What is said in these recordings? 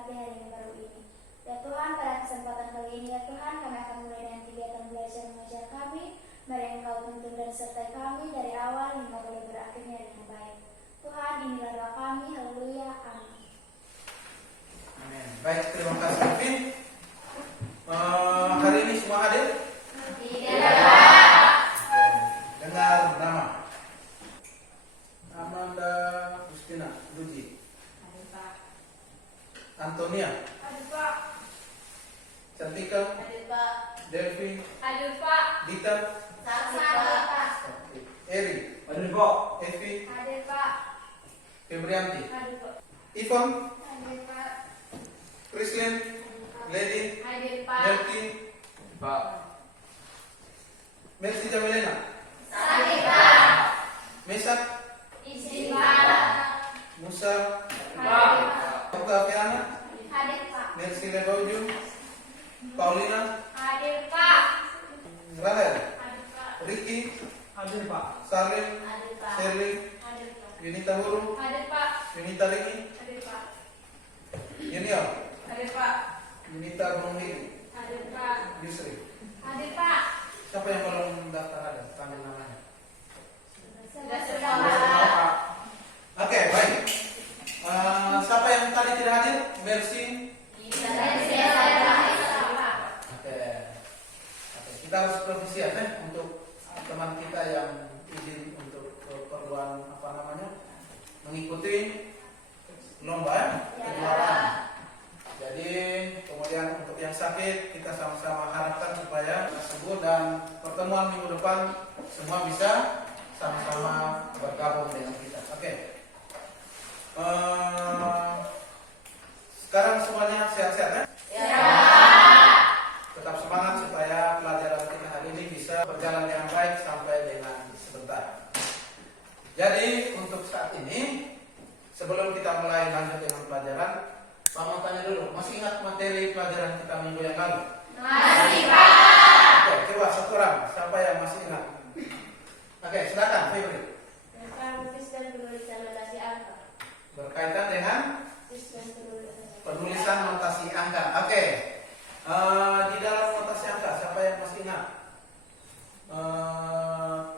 menikmati hari yang baru ini. Ya Tuhan, pada kesempatan kali ini ya Tuhan, kami akan mulai dengan kegiatan belajar mengajar kami. Mari Engkau tuntun dan sertai kami dari awal hingga boleh berakhirnya dengan baik. Tuhan, inilah doa kami. Haleluya. Amin. Amin. Baik, terima kasih Vin. Hari ini semua hadir? Tidak. Dengar nama. Amanda Justina Luji. Hadir Pak. Antonia. Hadir Pak. Cantika. Hadir Pak. Delvi. Hadir Pak. Dita. Hadir Pak. Eri. Hadir Pak. Evi. Hadir Pak. Febrianti. Hadir Pak. Ivan. Hadir Pak. Krislin. Lady. Hadir Pak. Melki. Pak. Mercy Jamelena. Hadir Pak. Mesak. Izin Pak. Musa. Pak. Octaviana. Hadir Pak. Mercy Lebauju. Paulina. Hadir Pak. Rahel. Hadir Pak. Ricky. Hadir Pak. Salim. Hadir Pak. Sherly. Hadir Pak. Yunita Huru. Hadir Pak. Yunita Ligi. Hadir Pak. Junior. Hadir Pak. Yunita Gununghi. Hadir Pak. Yusri. Hadir Pak. Siapa yang belum daftar ada? Panggil namanya. Sudah Pak. Oke, baik. Siapa yang tadi tidak hadir? Mercy. Oke. Kita harus provisian untuk teman kita yang izin untuk keperluan mengikuti lomba kejuaraan. Jadi kemudian untuk yang sakit kita sama-sama harapkan supaya sembuh dan pertemuan minggu depan semua bisa sama-sama bergabung dengan kita. Oke. Sekarang semuanya sehat-sehat ya? Tetap semangat supaya pelajaran kita hari ini bisa berjalan dengan baik sampai dengan sebentar. Jadi untuk saat ini sebelum kita mulai lanjut dengan pelajaran, Pak mau tanya dulu, masih ingat materi pelajaran kita minggu yang lalu? Masih Pak. Oke, coba satu orang, siapa yang masih ingat? Oke, silakan, Febri. Tentang dan penulisan notasi angka. Berkaitan dengan Dan penulisan. penulisan notasi angka. Oke. Di dalam notasi angka, siapa yang masih ingat?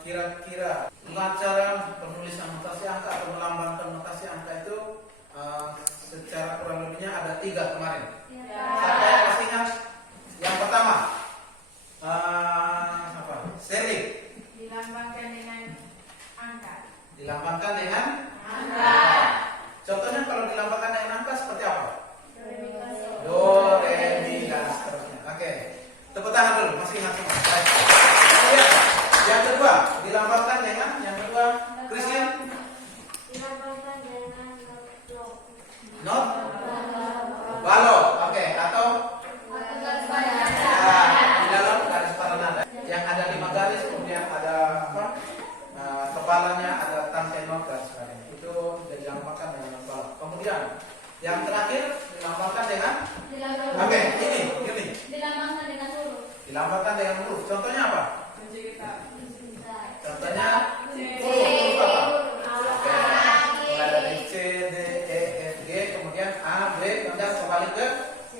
Kira-kira cara penulisan notasi angka atau melambangkan notasi angka itu secara kurang lebihnya ada 3 kemarin. Siapa yang masih ingat? Yang pertama, apa? Seri. Dilambangkan dengan angka. Dilambangkan dengan Angka. Contohnya kalau dilambangkan dengan angka seperti apa? Do, re, mi, dan seterusnya. Oke. Tepuk tangan dulu, masih ingat semua. Baik. Kemudian, yang kedua, dilambangkan dengan yang kedua, Christian. Dilambangkan dengan Not. Balok. Oke. Atau di dalam garis pada nada. Yang ada 5 garis, kemudian ada apa? Kepalanya ada tangkai not dan sebagainya. Itu dilambangkan dengan balok. Kemudian, yang terakhir dilambangkan dengan oke, ini. Dilambangkan dengan huruf. Dilambangkan dengan huruf. Contohnya apa? Contohnya C. huruf apa? Oke. Mulai dari C, D, E, F, G, kemudian A, B, kemudian kembali ke C.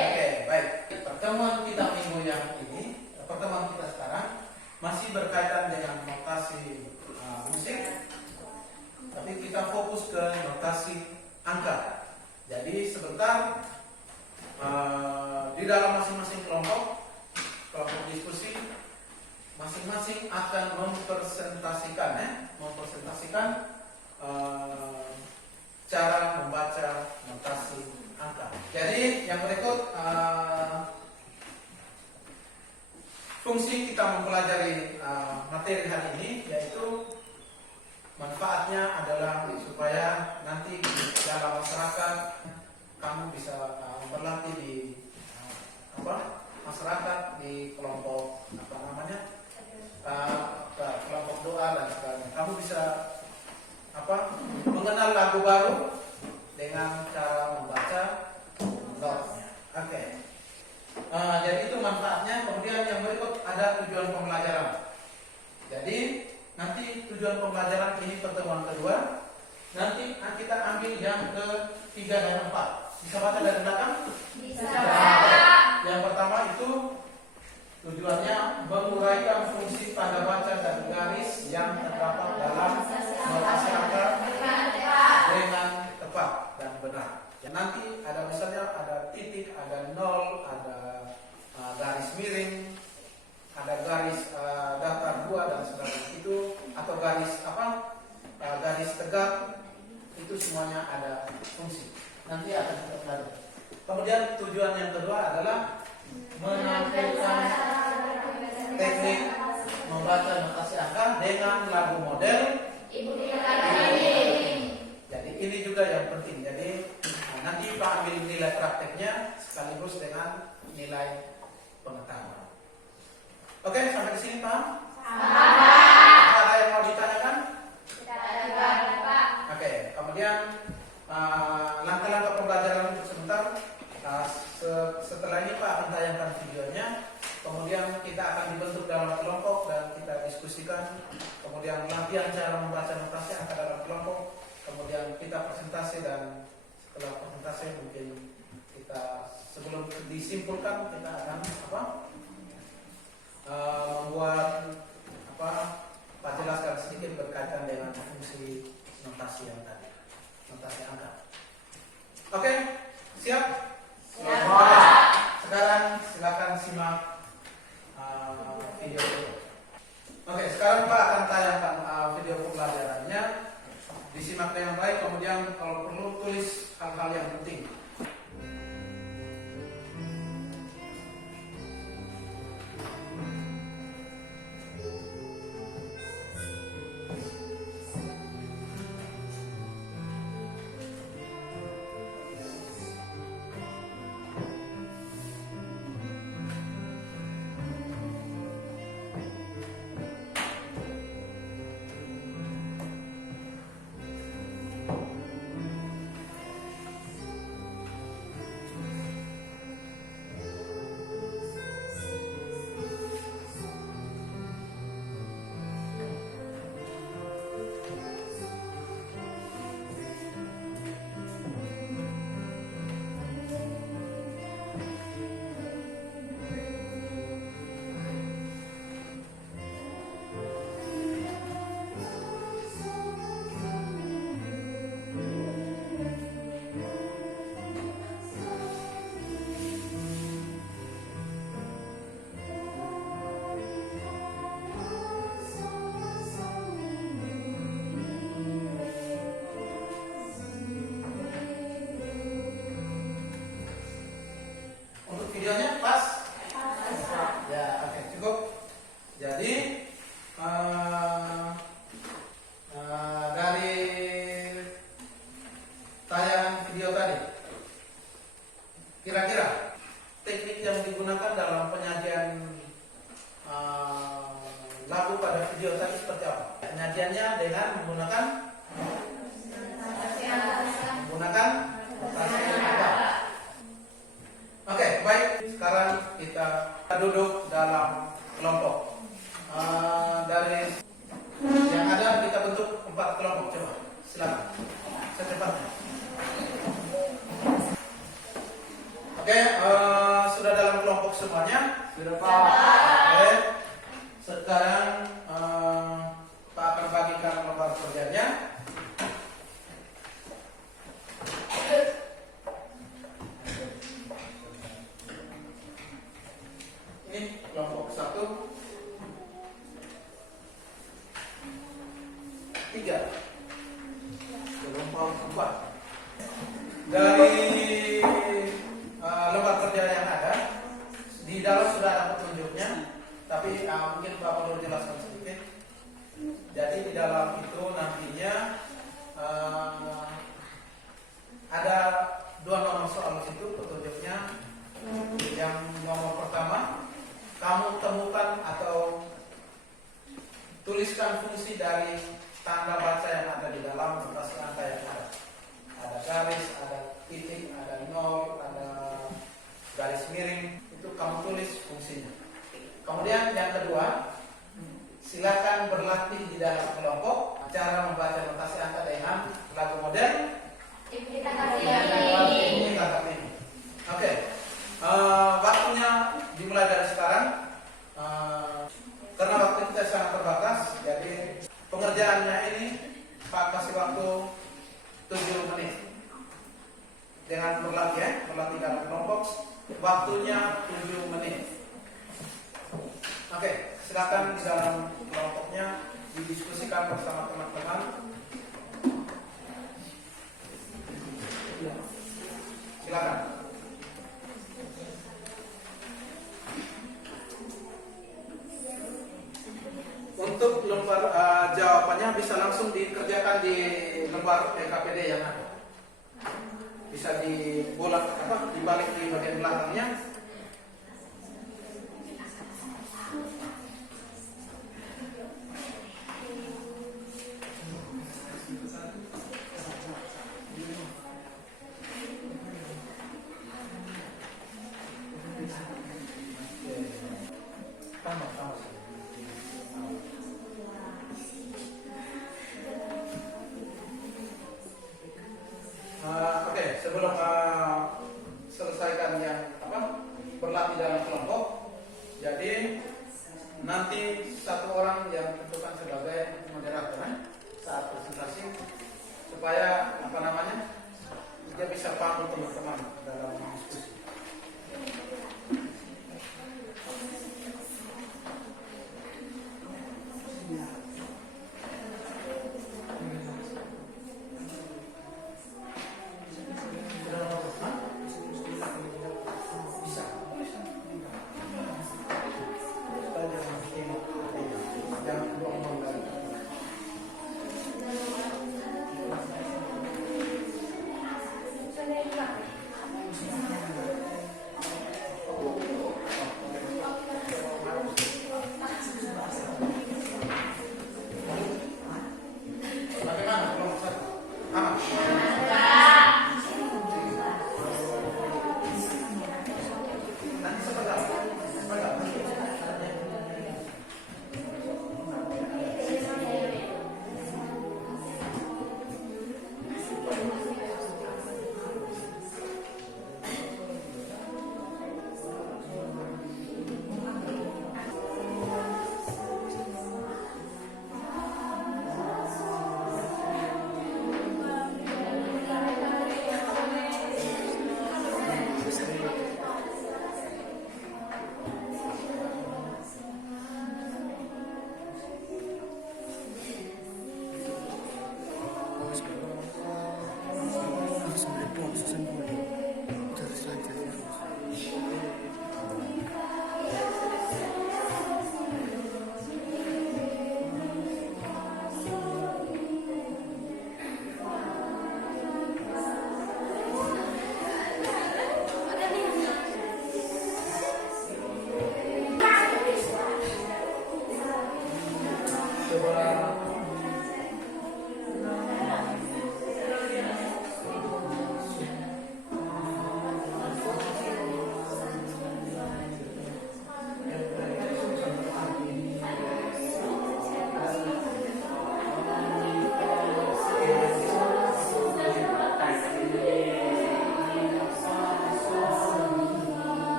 Oke, baik. Pertemuan kita minggu yang ini, pertemuan kita sekarang masih berkaitan dengan notasi musik, tapi kita fokus ke notasi angka. Jadi sebentar di dalam masing-masing kelompok diskusi, masing-masing akan mempresentasikan cara membaca notasi angka. Jadi yang berikut fungsi kita mempelajari materi hari ini, yaitu manfaatnya adalah supaya nanti di dalam masyarakat kamu bisa berlatih di masyarakat, di kelompok kelompok doa dan sebagainya. Kamu bisa mengenal lagu baru dengan cara membaca notnya. Oke. Jadi itu manfaatnya. Kemudian yang berikut ada tujuan pembelajaran. Jadi nanti tujuan pembelajaran ini pertemuan kedua. Nanti kita ambil yang ke-3 dan 4. Bisa baca dari belakang? Bisa. Yang pertama itu tujuannya menguraikan fungsi tanda baca dan garis yang terdapat dalam notasi angka dengan tepat dan benar. Nanti ada misalnya ada titik, ada nol, ada garis miring, ada garis datar 2 dan sebagainya itu, atau garis garis tegak, itu semuanya ada fungsi. Nanti akan kita pelajari. Kemudian tujuan yang kedua adalah menampilkan teknik membaca notasi angka dengan lagu model Ibu Kartini. Jadi ini juga yang penting. Jadi nanti Pak ambil nilai prakteknya sekaligus dengan nilai pengetahuan. Oke, sampai di sini Pak. Ada yang mau ditanyakan? Oke, kemudian langkah-langkah pembelajaran untuk sebentar. Setelah ini Pak akan tayangkan videonya. Kemudian kita akan dibentuk dalam kelompok dan kita diskusikan. Kemudian latihan cara membaca notasi angka dalam kelompok. Kemudian kita presentasi, dan setelah presentasi mungkin kita sebelum disimpulkan kita akan membuat Pak jelaskan sedikit berkaitan dengan fungsi notasi yang tadi, notasi angka. Oke, siap? Sekarang silakan simak video itu. Oke, sekarang Pak akan tayangkan video pembelajarannya. Disimak dengan baik, kemudian kalau perlu tulis hal-hal yang penting. Videonya pas? Ya, oke, cukup. Jadi dari tayangan video tadi, kira-kira teknik yang digunakan dalam penyajian lagu pada video tadi seperti apa? Penyajiannya dengan menggunakan notasi angka. Oke, baik. Sekarang kita duduk dalam kelompok. Dari yang ada kita bentuk 4 kelompok. Coba, silakan. Secepatnya. Oke, sudah dalam kelompok semuanya? Sudah Pak. Oke. Sekarang Pak akan bagikan lembar kerjanya. Ini kelompok 1, 3, kelompok 4. Dari lembar kerja yang ada, di dalam sudah ada petunjuknya, tapi mungkin Pak perlu jelaskan sedikit. Jadi di dalam itu nantinya ada 2 nomor soal di situ petunjuknya. Yang nomor pertama, kamu temukan atau tuliskan fungsi dari tanda baca yang ada di dalam notasi angka yang ada. Ada garis, ada titik, ada nol, ada garis miring. Itu kamu tulis fungsinya. Kemudian yang kedua, silakan berlatih di dalam kelompok cara membaca notasi angka dengan lagu model. Ibu Kartini. 7 menit. Dengan berlatih dalam kelompok, waktunya 7 menit. Oke, silakan di dalam kelompoknya didiskusikan bersama teman-teman. Silakan. Untuk lembar jawabannya bisa langsung dikerjakan di lembar PKPD yang ada. Bisa dibalik di bagian belakangnya. Oke, sebelum selesaikan yang berlatih dalam kelompok, jadi nanti satu orang yang tentukan sebagai moderator saat presentasi supaya dia bisa paham teman-teman dalam diskusi. Bagaimana kelompok satu? Aman? Nanti sebentar.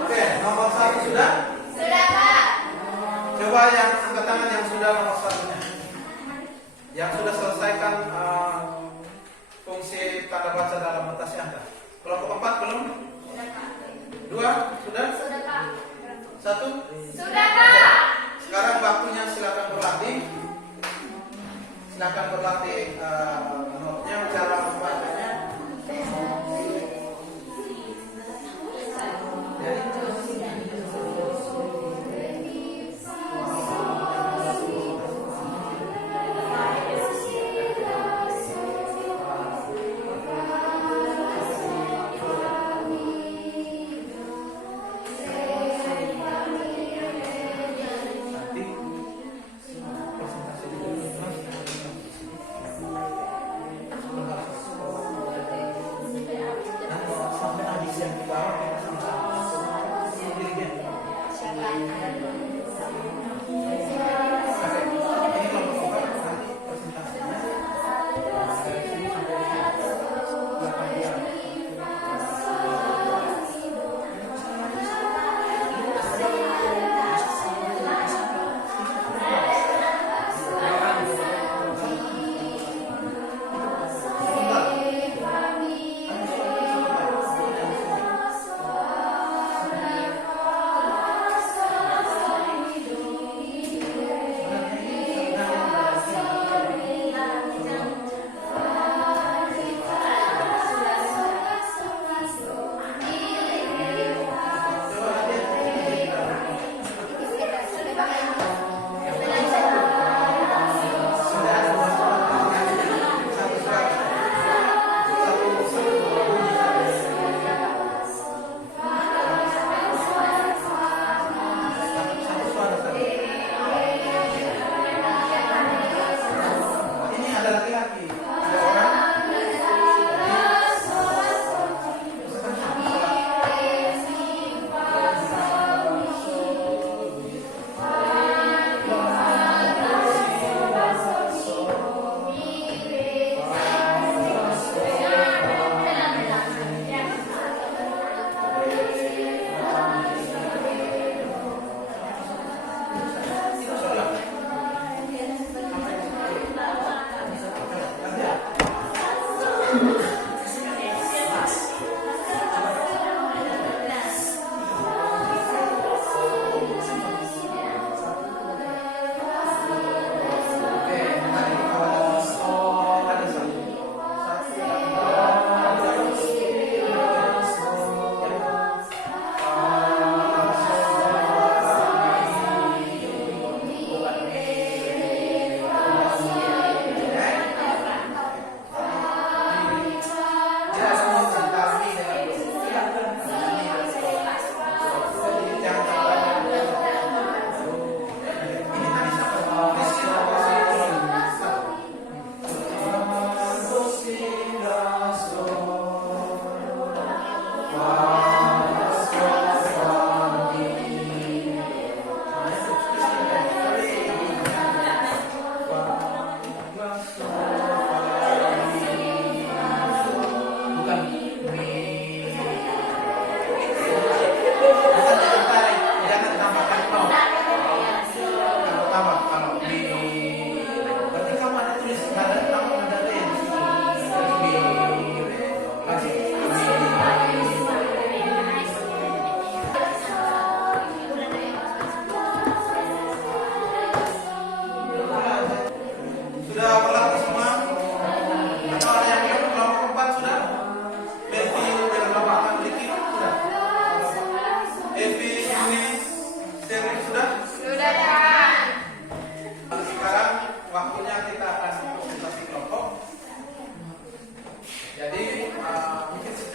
Oke, nomor 1 sudah? Sudah, Pak. Coba yang angkat tangan yang sudah nomor 1-nya. Yang sudah selesaikan fungsi tanda baca dalam notasi angka. Kelompok 4 belum? Sudah, Pak. 2 sudah? Sudah, Pak. 1? Sudah, Pak. Sekarang waktunya silakan berlatih. Silakan berlatih notnya, cara membacanya. Jadi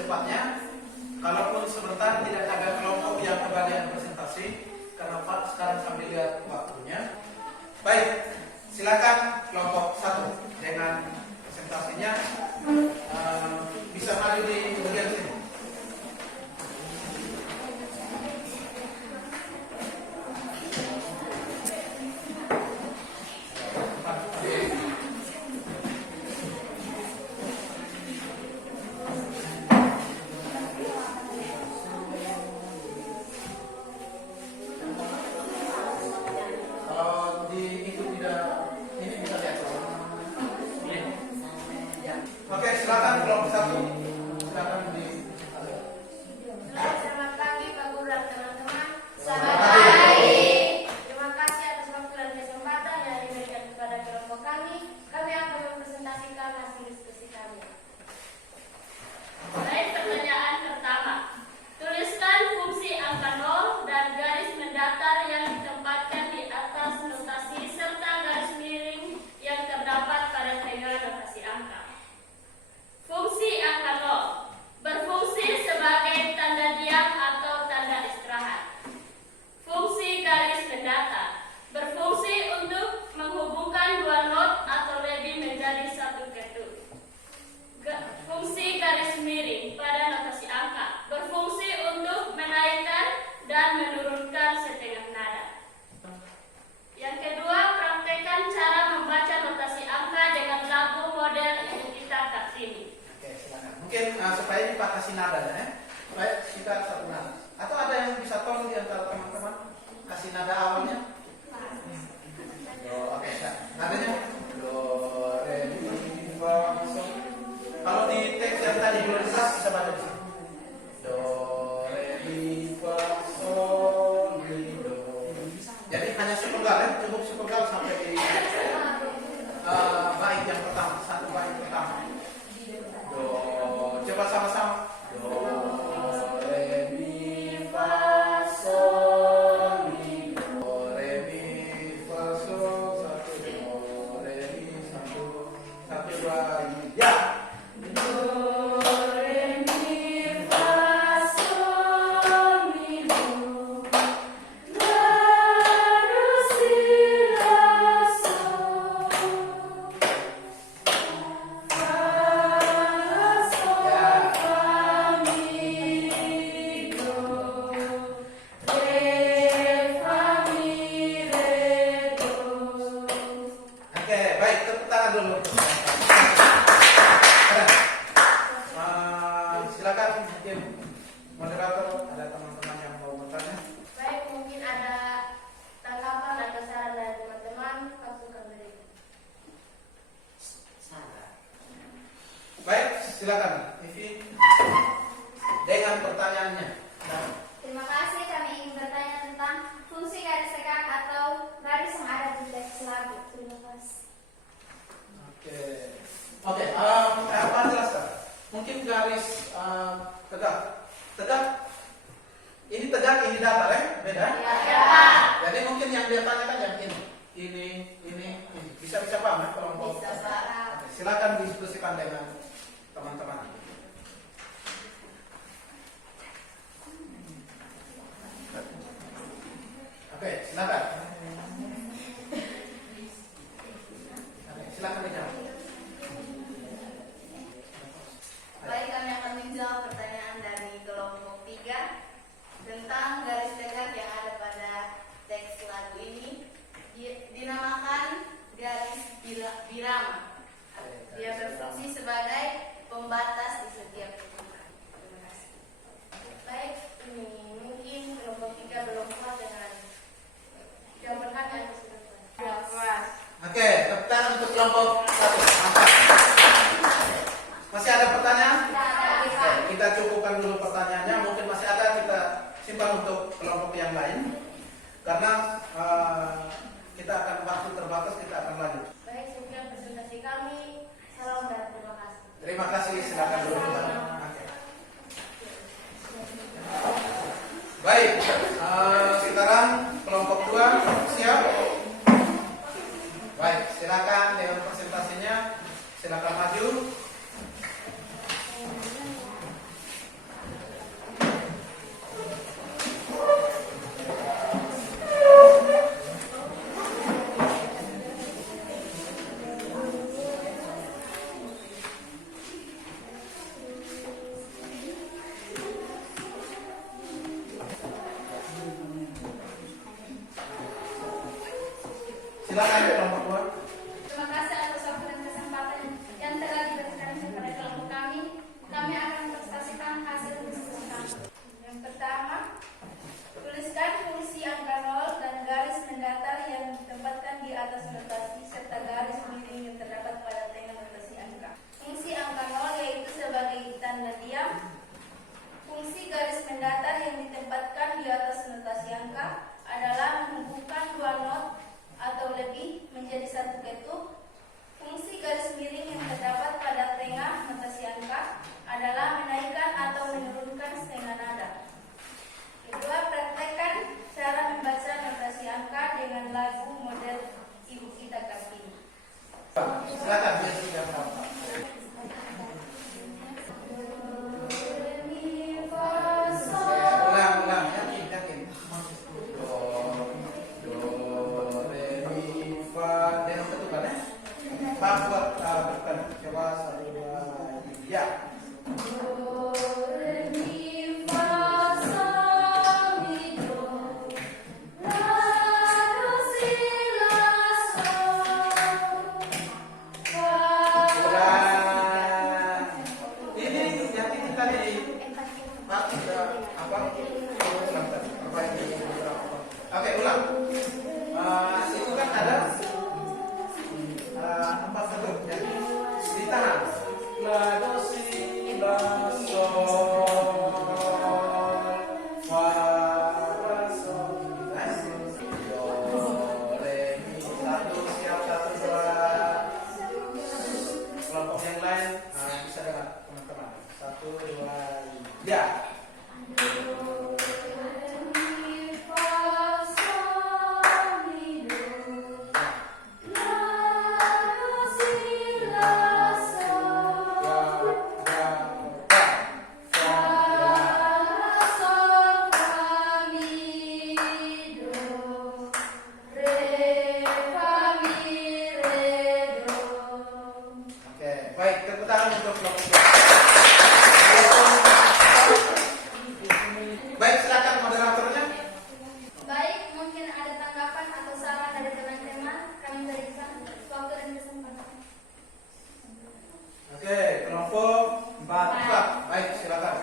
secepatnya. Kalaupun sebentar tidak ada kelompok yang kebagian presentasi, karena Pak sekarang sambil lihat waktunya. Baik, silakan kelompok 1 dengan presentasinya bisa maju di bagian sini. Kalau di itu tidak ini bisa lihat. Oke, silakan kelompok 1. Silakan di Selamat pagi Pak Guru dan teman-teman. Selamat pagi. Terima kasih atas waktu dan kesempatan yang diberikan kepada kelompok kami. Kami akan mempresentasikan hasil diskusi kami. Baik, pertanyaan pertama. Tuliskan fungsi angka 0 dan garis mendatar yang ditempatkan di atas notasi serta garis miring yang terdapat pada tabel notasi angka. Fungsi angka 0 berfungsi sebagai tanda diam atau tanda istirahat. Fungsi garis mendatar berfungsi untuk menghubungkan dua not atau lebih menjadi satu ketuk. Fungsi garis miring pada notasi angka berfungsi untuk menaikkan dan menurunkan setengah nada. Yang kedua, praktekkan cara membaca notasi angka dengan lagu model yang kita kartini. Oke, silakan. Mungkin supaya ini Pak kasih nadanya ya. Baik, kita satu nada. Atau ada yang bisa tolong di antara teman-teman kasih nada awalnya? Do, oke, nadanya do, re, mi, fa, sol. Kalau di teks yang tadi belum bisa baca di sini. Do, re, mi, fa, sol, mi, do. Jadi hanya sepenggal ya, cukup sepenggal sampai di bait yang pertama, satu bait pertama. Do, coba sama-sama. Do, re, mi, fa, sol, mi, do, re, mi, fa, sol, satu, do, re, mi, satu, dua, ya. Oke, baik, tepuk tangan dulu. Keren. Silakan mungkin moderator, ada teman-teman yang mau bertanya. Baik, mungkin ada tanggapan atau saran dari teman-teman, langsung beri. Baik, silakan Ivi dengan pertanyaannya. Terima kasih, kami ingin bertanya tentang fungsi garis tekan atau garis yang ada di teks lagu. Terima kasih. Oke, apa jelaskan? Mungkin garis tegak, ini tegak, ini datar ya, beda? Ya. Jadi mungkin yang dia tanyakan yang ini. Bisa paham ya kalau mau? Bisa, Pak. Oke, silakan diskusikan dengan teman-teman. Oke, silakan. Oke, silakan dijawab. Baik, kami akan menjawab pertanyaan dari kelompok 3 tentang garis tegak yang ada pada teks lagu ini. Dinamakan garis birama. Dia berfungsi sebagai pembatas di setiap ketukan. Terima kasih. Baik, ini mungkin kelompok 3 belum puas dengan jawaban yang sudah puas. Oke, tepuk tangan untuk kelompok 1. Mantap. Masih ada pertanyaan? Oke, kita cukupkan dulu pertanyaannya. Mungkin masih ada, kita simpan untuk kelompok yang lain. Karena kita akan waktu terbatas, kita akan lanjut. Baik, sekian presentasi kami. Salam dan terima kasih. Terima kasih, silakan dulu. Oke. Baik, sekarang kelompok 2 siap? Baik, silakan dengan presentasinya. Silakan maju. mendatar yang ditempatkan di atas notasi angka adalah menghubungkan dua not atau lebih menjadi satu ketuk. Fungsi garis miring yang terdapat pada tengah notasi angka adalah menaikkan atau menurunkan setengah nada. Kedua, praktekkan cara membaca notasi angka dengan lagu model Ibu Kita Kartini. Silakan biar yang pertama. Ulang, yakin. Do, re, mi, fa, dengan ketukan ya. Fa buat berkan. Coba 1, 2, 3. Ini yang kita tadi Pak sudah apa? Ulang tadi. Oke, ulang. Itu kan ada 4 bentuk ya. Di tangan. La, do, si, la, sol, fa, la, sol. Do, re, mi. 1, siap, 1, 2. Kelompok yang lain bisa dengan teman-teman. 1, 2, 3. Oke, baik, tepuk tangan untuk kelompok 2. Baik, silakan moderatornya. Baik, mungkin ada tanggapan atau saran dari teman-teman. Kami berikan waktu dan kesempatan. Oke, kelompok 4. 4. Baik, silakan.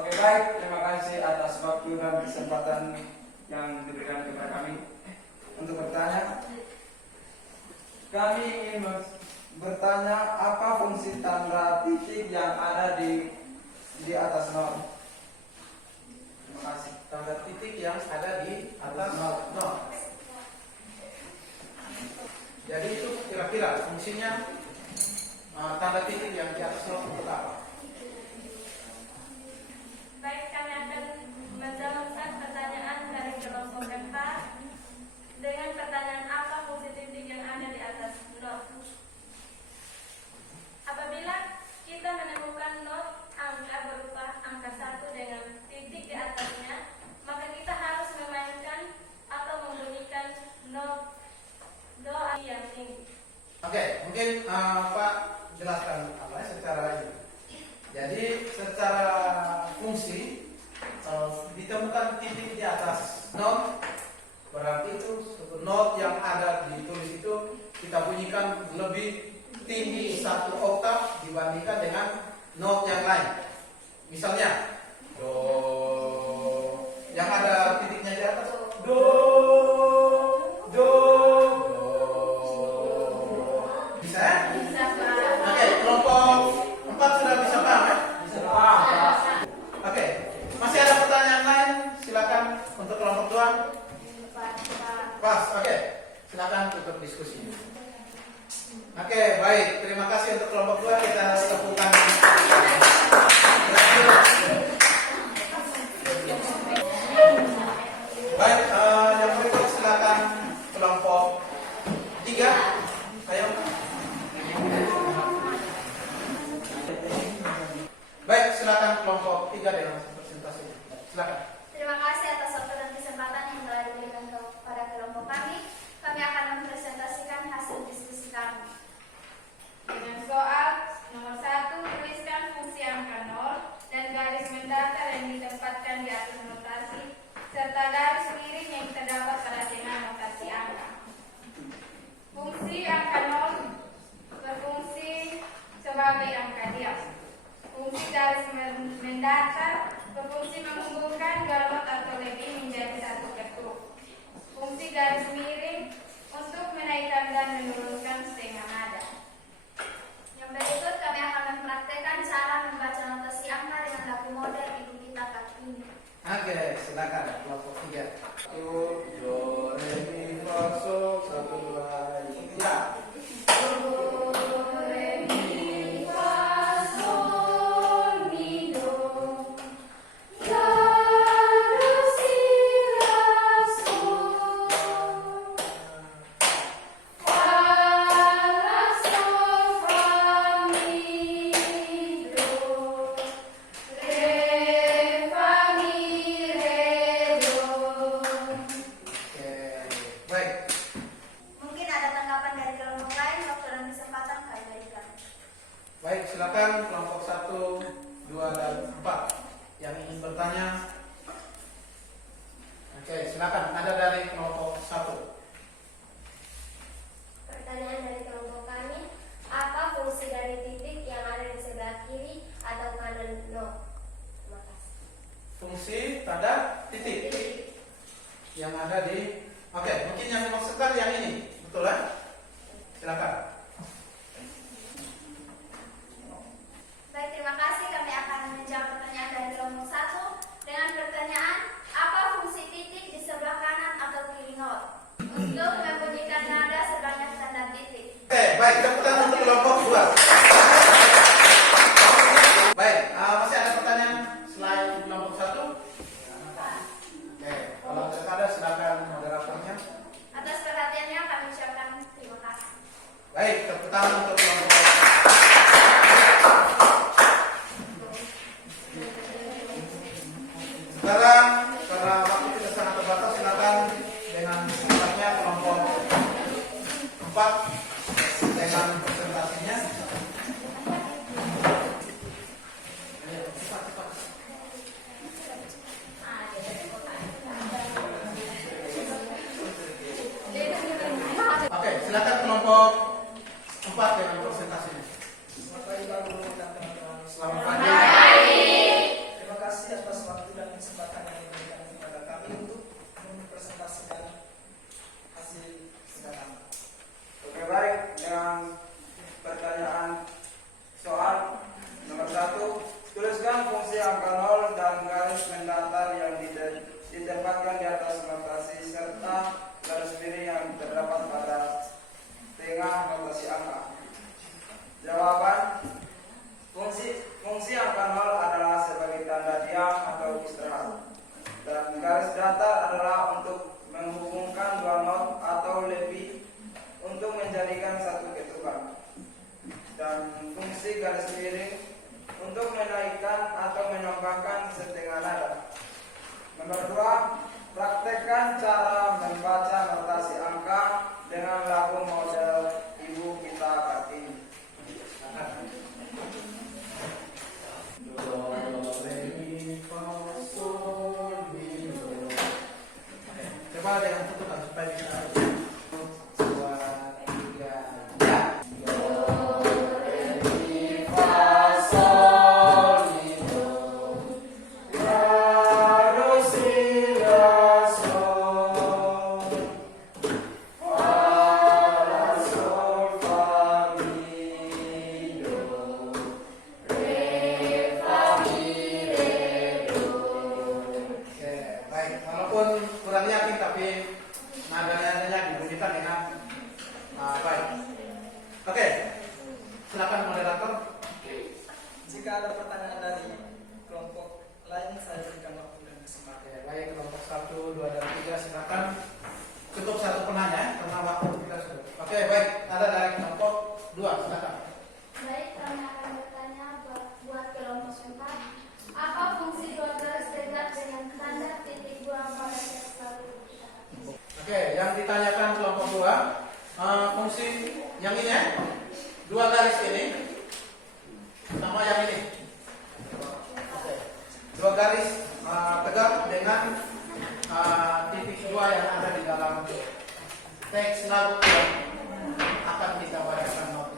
Oke, baik. Terima kasih atas waktu dan kesempatan yang diberikan kepada kami untuk bertanya. Kami ingin bertanya apa fungsi tanda titik yang ada di atas not. Terima kasih. Tanda titik yang ada di atas not. Jadi itu kira-kira fungsinya tanda titik yang di atas not itu apa? Baik, kami akan menjawabkan pertanyaan dari kelompok 4 dengan pertanyaan apa fungsi titik yang ada di atas not. Apabila kita menemukan not angka berupa angka 1 dengan titik di atasnya, maka kita harus memainkan atau membunyikan not do yang tinggi. Oke, mungkin Pak jelaskan secara ini. Jadi secara fungsi ditemukan titik di atas not, berarti itu not yang ada ditulis itu kita bunyikan lebih tinggi 1 oktav dibandingkan dengan not yang lain. Misalnya do, yang ada titiknya di atas do, do. Bisa ya? Bisa, Pak. Oke, kelompok 4 sudah bisa paham ya? Bisa Pak. Oke, masih ada pertanyaan lain? Silakan untuk kelompok 2. Pas, oke. Silakan tutup diskusi. Oke, baik. Terima kasih untuk kelompok 2. Kita tepukan. Baik, yang berikut silakan kelompok 3. Ayo. Baik, silakan kelompok 3 dengan presentasi. Silakan. Terima kasih atas waktu dan kesempatan yang telah diberikan kepada kelompok kami. Kami akan mempresentasikan hasil diskusi kami. Dengan soal nomor 1, tuliskan fungsi angka 0 dan garis mendatar yang ditempatkan di atas notasi serta garis miring yang terdapat pada tengah notasi angka. Fungsi angka 0 berfungsi sebagai angka diam. Fungsi garis mendatar berfungsi menghubungkan dua not atau lebih menjadi satu ketuk. Fungsi garis miring untuk menaikkan dan menurunkan setengah nada. Yang berikut kami akan mempraktekkan cara membaca notasi angka dengan lagu model Ibu Kita Oke, silakan kelompok 3. Do, re, mi, fa, sol, 1, 2, 3. Baik, Mungkin ada tanggapan dari kelompok lain, waktu dan kesempatan kami berikan. baik, silakan kelompok 1, 2, dan 4 yang ingin bertanya. Oke, silakan. Ada dari kelompok 1. Pertanyaan dari kelompok kami, apa fungsi dari titik yang ada di sebelah kiri atau kanan no? Terima kasih. Fungsi pada titik yang ada di. Oke, mungkin yang dimaksudkan yang ini, betul ya? Silakan. Baik, terima kasih. Kami akan menjawab pertanyaan dari kelompok 1 dengan pertanyaan, apa fungsi titik di sebelah kanan atau kiri not? Untuk membunyikan nada sebanyak tanda titik. Oke, baik, tepuk tangan untuk kelompok 2. Baik, masih ada pertanyaan selain kelompok 1? Oke, kalau tidak ada silakan moderatornya. Atas perhatiannya kami ucapkan terima kasih. Baik, tepuk tangan untuk kelompok 1. Sekarang karena waktu kita sangat terbatas, silakan dengan singkatnya kelompok 4 dengan presentasinya. Ayo, cepat, cepat. Oke, silakan kelompok 4 dengan presentasinya. Selamat pagi Pak Guru dan teman-teman. Selamat pagi. Terima kasih atas waktu dan kesempatan yang diberikan kepada kami untuk mempresentasikan hasil sidang. Oke, baik. Dengan pertanyaan soal nomor 1, tuliskan fungsi angka 0 dan garis mendatar yang ditempatkan di atas notasi serta garis miring yang terdapat pada tengah notasi angka. Jawaban, fungsi angka 0 adalah sebagai tanda diam atau istirahat, dan garis datar adalah untuk menghubungkan dua not atau lebih untuk menjadikan satu ketukan, dan fungsi garis miring untuk menaikkan atau menambahkan setengah nada. Nomor 2, praktekkan cara membaca notasi angka dengan lagu model Ibu Kita Kartini. Do, re, mi, fa, sol, mi, do. Coba dengan tutupan supaya bisa. 1, 2, 3, ya. Do, re, mi, fa, sol, mi, do. La, do, si, la, sol. Fa, la, sol, fa, mi, do. Oke, baik. Walaupun kurang yakin tapi nadanya dibunyikan dengan baik. Oke, silakan moderator. Jika ada pertanyaan dari kelompok lain, saya berikan waktu dan kesempatan. Oke, baik. Kelompok 1, 2, dan 3 silakan. Cukup satu penanya karena waktu kita sudah. Oke, baik. Ada dari kelompok 2, silakan. Baik, kami akan bertanya buat kelompok 4. Apa fungsi dua garis tegak dengan tanda titik buang pada teks lagu? Oke, yang ditanyakan kelompok 2, fungsi yang ini ya, 2 garis ini sama yang ini. Oke, 2 garis tegak dengan titik 2 yang ada di dalam teks lagu yang akan kita bacakan not.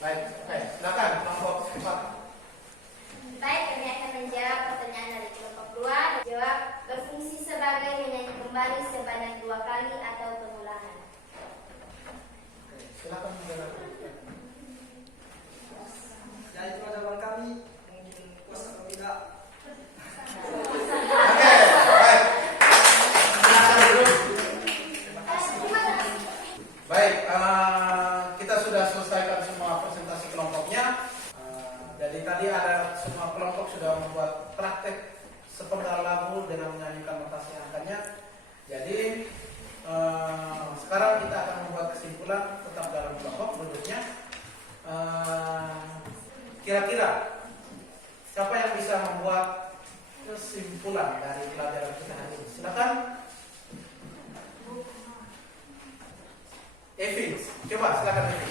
Baik, oke, silakan kelompok 4. Baik, kami akan menjawab pertanyaan dari kelompok 2. Jawab, berfungsi sebagai menyanyi kembali sebanyak 2 kali atau pengulangan. Oke, silakan moderator. Ya, itu jawaban kami. Mungkin puas atau tidak, tadi ada semua kelompok sudah membuat praktek sepenggal lagu dengan menyanyikan notasi angkanya. Jadi sekarang kita akan membuat kesimpulan tetap dalam kelompok duduknya. Kira-kira siapa yang bisa membuat kesimpulan dari pelajaran kita hari ini? Silakan. Evi, coba silakan Evi.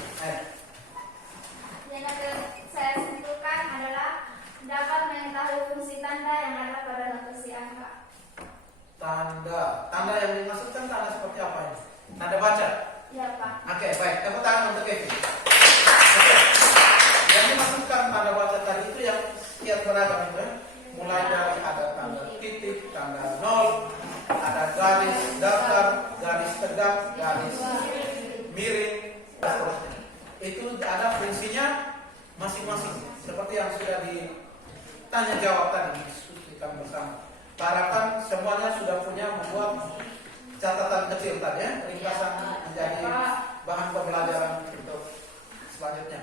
Yang akan saya simpulkan adalah dapat mengetahui fungsi tanda yang ada pada notasi angka. Tanda yang dimaksudkan tanda seperti apa ini? Tanda baca. Ya Pak. Oke, baik. Tepuk tangan untuk Evi. Oke. Yang dimaksudkan tanda baca tadi itu yang sekian beragam itu, ya. Mulai dari ada tanda titik, tanda nol, ada garis datar, garis tegak, garis miring, dan seterusnya. Itu ada fungsinya masing-masing. Seperti yang sudah ditanya jawab tadi diskusikan bersama. Harapan semuanya sudah punya membuat catatan kecil tadi ya, ringkasan menjadi bahan pembelajaran untuk selanjutnya.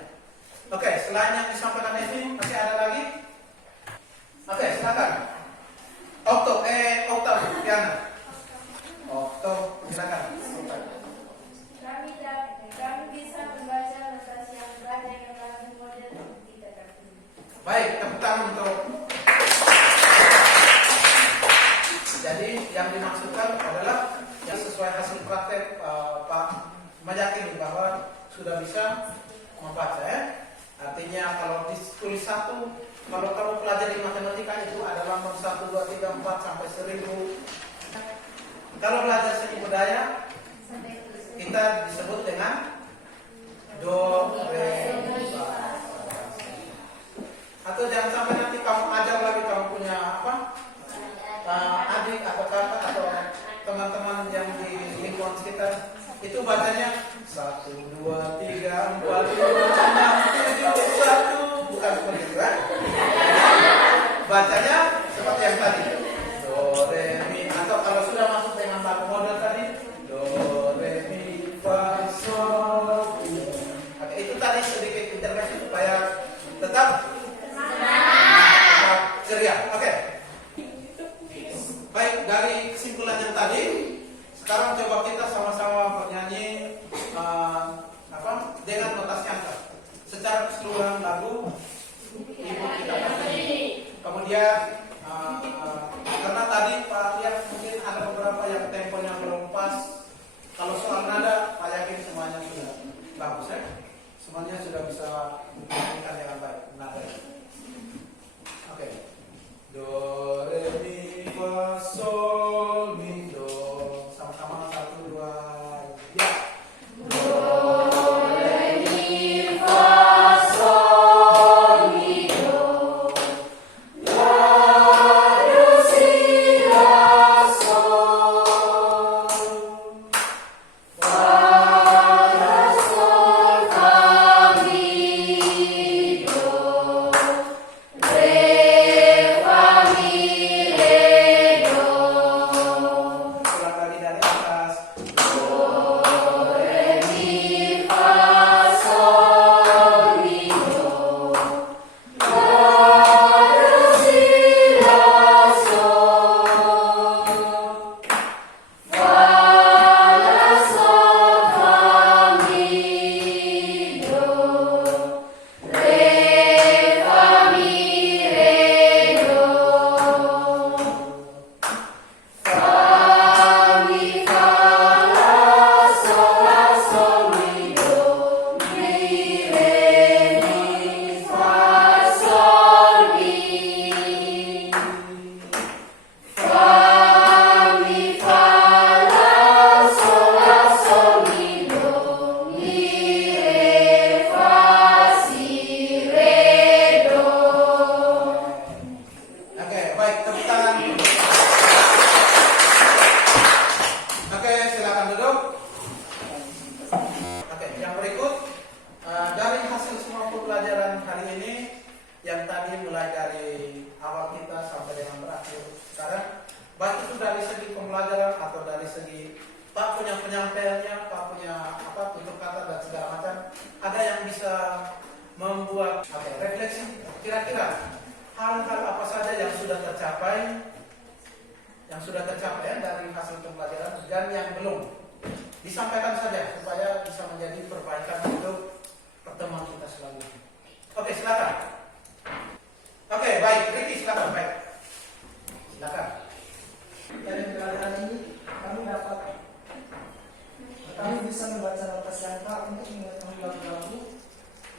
Oke, selain yang disampaikan ini masih ada lagi? Oke, silakan. Oktav, Diana. Oktav, silakan. Kami bisa membaca notasi yang berada yang lebih modern tidak tertulis. Baik, tepuk tangan untuk. Jadi yang dimaksudkan adalah yang sesuai hasil praktek Pak meyakin bahwa sudah bisa membaca ya. Artinya kalau ditulis satu, kalau kamu pelajari matematika itu ada lambang 1, 2, 3, 4 sampai 1000. Kalau belajar seni budaya kita disebut dengan do, re, mi, fa. Atau jangan sampai nanti kamu ajar lagi kamu punya apa? Adik atau kakak atau teman-teman yang di lingkungan sekitar itu bacanya 1, 2, 3, 4, 5, 6, 7, 1 bukan seperti itu kan? Bacanya seperti yang tadi do, re, mi atau kalau sudah masuk dengan lagu model tadi do, re, mi, fa, sol, mi. Oke, itu tadi sedikit intervensi supaya tetap ceria. Oke. Baik, dari kesimpulan yang tadi, sekarang coba kita sama-sama bernyanyi dengan notasi angka. Secara keseluruhan lagu ibu kita kasih. Kemudian karena tadi Pak lihat mungkin ada beberapa yang temponya belum pas. Kalau soal nada, Pak yakin semuanya sudah bagus ya. Semuanya sudah bisa menyanyikan dengan baik nada. Oke. Do, re, mi, fa, sol, mi, do. Sama-sama 1, 2, ya. penyampaiannya, Pak punya tutur kata dan segala macam, ada yang bisa membuat tua. Oke, refleksi kira-kira hal-hal apa saja yang sudah tercapai ya, dari hasil pembelajaran dan yang belum disampaikan saja supaya bisa menjadi perbaikan untuk pertemuan kita selanjutnya. Oke, silakan. Oke, baik, Ricky silakan, baik. Silakan. Dari pelajaran ini kami bisa membaca nota siangka untuk mengetahui lagu-lagu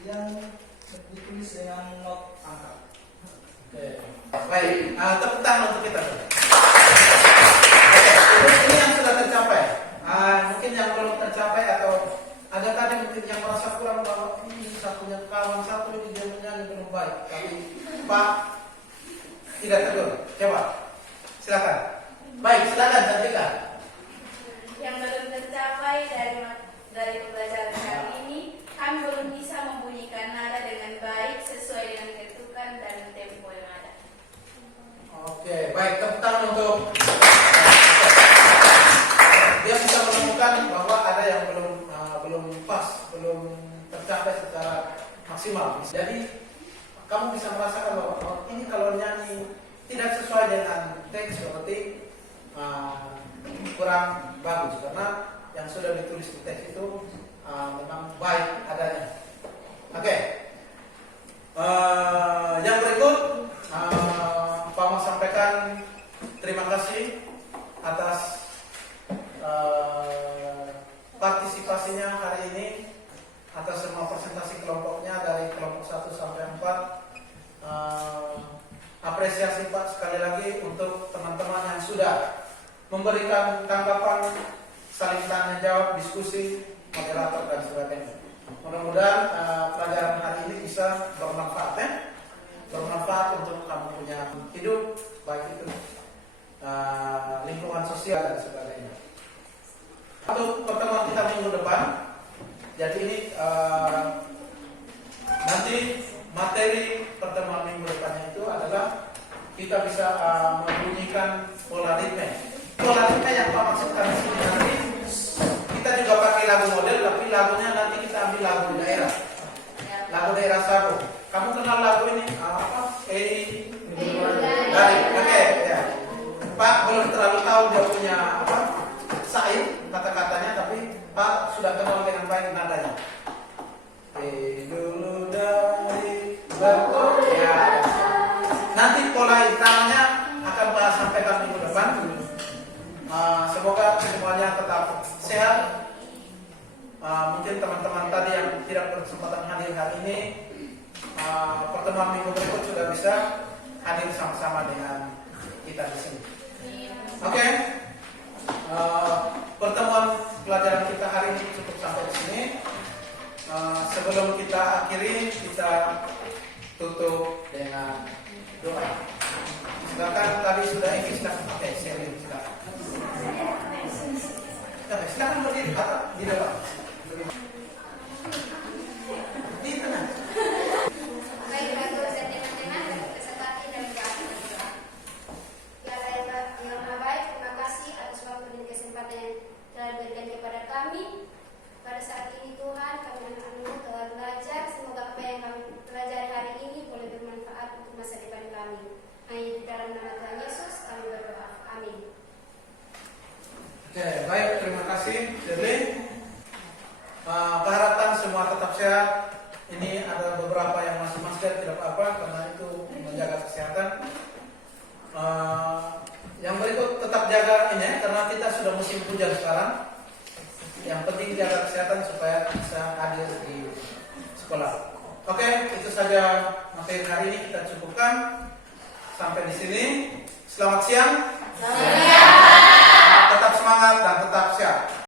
yang ditulis dengan not angka. Oke, baik. Tepuk tangan untuk kita. Oke, ini yang sudah tercapai. Mungkin yang belum tercapai atau ada tadi mungkin yang merasa kurang bahwa ini satunya kawan satu ini dia menyanyi belum baik, tapi Pak tidak tegur. Coba, silakan. Baik, silakan cantikan. Yang belum tercapai dari pembelajaran kali ini, kami belum bisa membunyikan nada dengan baik sesuai dengan ketukan dan tempo yang ada. Oke, baik, tepuk tangan untuk dia bisa menemukan bahwa ada yang belum pas, belum tercapai secara maksimal. Jadi kamu bisa merasakan bahwa ini kalau nyanyi tidak sesuai dengan teks berarti kurang bagus karena yang sudah ditulis di teks itu memang baik adanya. Oke. Yang berikut Pak mau sampaikan terima kasih atas partisipasinya hari ini, atas semua presentasi kelompoknya dari kelompok 1 sampai 4. Apresiasi Pak sekali lagi untuk teman-teman yang sudah memberikan tanggapan, saling tanya jawab, diskusi, moderator dan sebagainya. Mudah-mudahan pelajaran hari ini bisa bermanfaat ya. Bermanfaat untuk kamu punya hidup, baik itu lingkungan sosial dan sebagainya. Untuk pertemuan kita minggu depan, jadi ini nanti materi pertemuan minggu depannya itu adalah kita bisa membunyikan pola ritme. Pola ritme yang Pak maksudkan di sini nanti kita juga pakai lagu model, tapi lagunya nanti kita ambil lagu daerah, lagu daerah Sabo. Kamu kenal lagu ini apa? Dari, oke ya. Pak belum terlalu tahu dia punya apa syair kata-katanya, tapi Pak sudah kenal dengan baik nadanya. Dulu dari betul ya. Nanti pola irama akan Pak sampaikan minggu depan. Semoga semuanya tetap sehat. Mungkin teman-teman tadi yang tidak berkesempatan hadir hari ini, pertemuan minggu berikut sudah bisa hadir sama-sama dengan kita di sini. Oke. Pertemuan pelajaran kita hari ini cukup sampai di sini. Sebelum kita akhiri, kita tutup dengan doa. Silakan, tadi sudah ini silakan. Oke, serius silakan. Silakan berdiri atau di depan. Di tengah. Baik, Bagus dan teman-teman, kesempatan dan berdoa. Yang Maha Baik, terima kasih atas waktu dan kesempatan yang telah diberikan kepada kami. Pada saat ini Tuhan, kami anak-anakmu telah belajar. Semoga apa yang kami pelajari hari ini boleh bermanfaat untuk masa depan kami. Hanya di dalam nama Tuhan Yesus kami berdoa. Amin. Oke, baik, terima kasih Shirley. Keharapkan semua tetap sehat. Ini ada beberapa yang masih masker, tidak apa-apa karena itu menjaga kesehatan. Yang berikut tetap jaga ini karena kita sudah musim hujan sekarang. Yang penting jaga kesehatan supaya bisa hadir di sekolah. Oke, itu saja materi hari ini kita cukupkan. Sampai di sini. Selamat siang. Tetap semangat dan tetap sehat.